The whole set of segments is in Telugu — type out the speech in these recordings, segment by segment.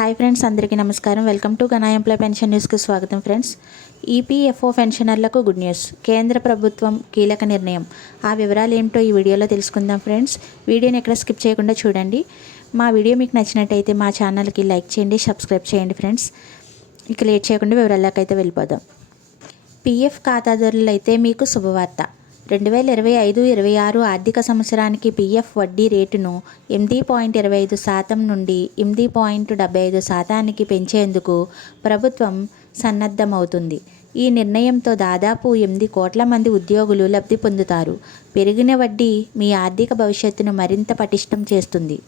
హాయ్ ఫ్రెండ్స్ అందరికీ నమస్కారం. వెల్కమ్ టు గనా ఎంప్లాయ్ పెన్షన్ న్యూస్కి స్వాగతం ఫ్రెండ్స్. ఈపీఎఫ్ఓ పెన్షనర్లకు గుడ్ న్యూస్. కేంద్ర ప్రభుత్వం కీలక నిర్ణయం. ఆ వివరాలు ఏమిటో ఈ వీడియోలో తెలుసుకుందాం ఫ్రెండ్స్. వీడియోని ఎక్కడ స్కిప్ చేయకుండా చూడండి. మా వీడియో మీకు నచ్చినట్టయితే మా ఛానల్కి లైక్ చేయండి సబ్స్క్రైబ్ చేయండి ఫ్రెండ్స్. ఇక లేట్ చేయకుండా వివరాలకైతే అయితే వెళ్ళిపోదాం. పీఎఫ్ ఖాతాదారులు అయితే మీకు శుభవార్త. రెండు వేల ఇరవై ఐదు ఇరవై ఆరు ఆర్థిక సంవత్సరానికి పీఎఫ్ వడ్డీ రేటును ఎనిమిది పాయింట్ ఇరవై ఐదు శాతం నుండి ఎనిమిది పాయింట్ డెబ్బై ఐదు శాతానికి పెంచేందుకు ప్రభుత్వం సన్నద్ధమవుతుంది. ఈ నిర్ణయంతో దాదాపు ఎనిమిది కోట్ల మంది ఉద్యోగులు లబ్ధి పొందుతారు. పెరిగిన వడ్డీ మీ ఆర్థిక భవిష్యత్తును మరింత పటిష్టం చేస్తుంది.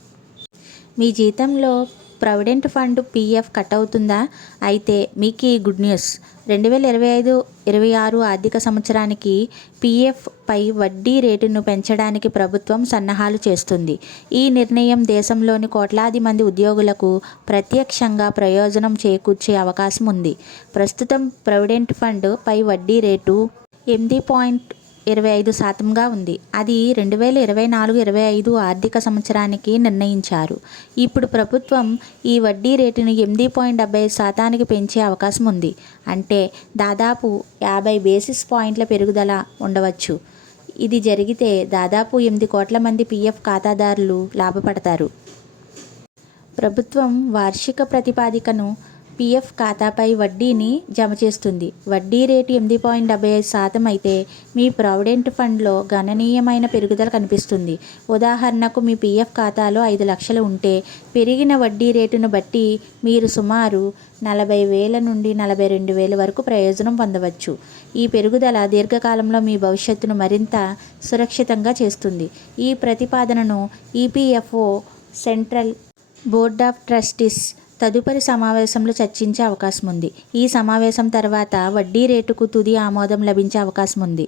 మీ జీతంలో ప్రావిడెంట్ ఫండ్ పీఎఫ్ కట్ అవుతుందా అయితే మీకు ఈ గుడ్ న్యూస్. రెండు వేల ఇరవై ఐదు ఇరవై ఆరు ఆర్థిక సంవత్సరానికి పీఎఫ్ పై వడ్డీ రేటును పెంచడానికి ప్రభుత్వం సన్నాహాలు చేస్తుంది. ఈ నిర్ణయం దేశంలోని కోట్లాది మంది ఉద్యోగులకు ప్రత్యక్షంగా ప్రయోజనం చేకూర్చే అవకాశం ఉంది. ప్రస్తుతం ప్రావిడెంట్ ఫండ్ పై వడ్డీ రేటు ఎనిమిది పాయింట్ ఇరవై ఐదు శాతంగా ఉంది. అది రెండు వేల ఇరవై నాలుగు ఇరవై ఐదు ఆర్థిక సంవత్సరానికి నిర్ణయించారు. ఇప్పుడు ప్రభుత్వం ఈ వడ్డీ రేటును ఎనిమిది పాయింట్ డెబ్బై ఐదు శాతానికి పెంచే అవకాశం ఉంది. అంటే దాదాపు యాభై బేసిస్ పాయింట్ల పెరుగుదల ఉండవచ్చు. ఇది జరిగితే దాదాపు ఎనిమిది కోట్ల మంది పీఎఫ్ ఖాతాదారులు లాభపడతారు. ప్రభుత్వం వార్షిక ప్రతిపాదికను పీఎఫ్ ఖాతాపై వడ్డీని జమ చేస్తుంది. వడ్డీ రేటు ఎనిమిది పాయింట్ డెబ్బై ఐదు శాతం అయితే మీ ప్రావిడెంట్ ఫండ్లో గణనీయమైన పెరుగుదల కనిపిస్తుంది. ఉదాహరణకు మీ పీఎఫ్ ఖాతాలో ఐదు లక్షలు ఉంటే పెరిగిన వడ్డీ రేటును బట్టి మీరు సుమారు నలభై వేల నుండి నలభై రెండు వేల వరకు ప్రయోజనం పొందవచ్చు. ఈ పెరుగుదల దీర్ఘకాలంలో మీ భవిష్యత్తును మరింత సురక్షితంగా చేస్తుంది. ఈ ప్రతిపాదనను EPFO central board of trustees తదుపరి సమావేశంలో చర్చించే అవకాశం ఉంది ఈ సమావేశం తర్వాత వడ్డీ రేటుకు తుది ఆమోదం లభించే అవకాశం ఉంది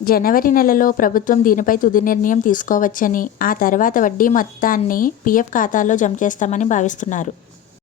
జనవరి నెలలో ప్రభుత్వం దీనిపై తుది నిర్ణయం తీసుకోవచ్చని ఆ తర్వాత వడ్డీ మొత్తాన్ని పీఎఫ్ ఖాతాలో జమ చేస్తామని భావిస్తున్నారు.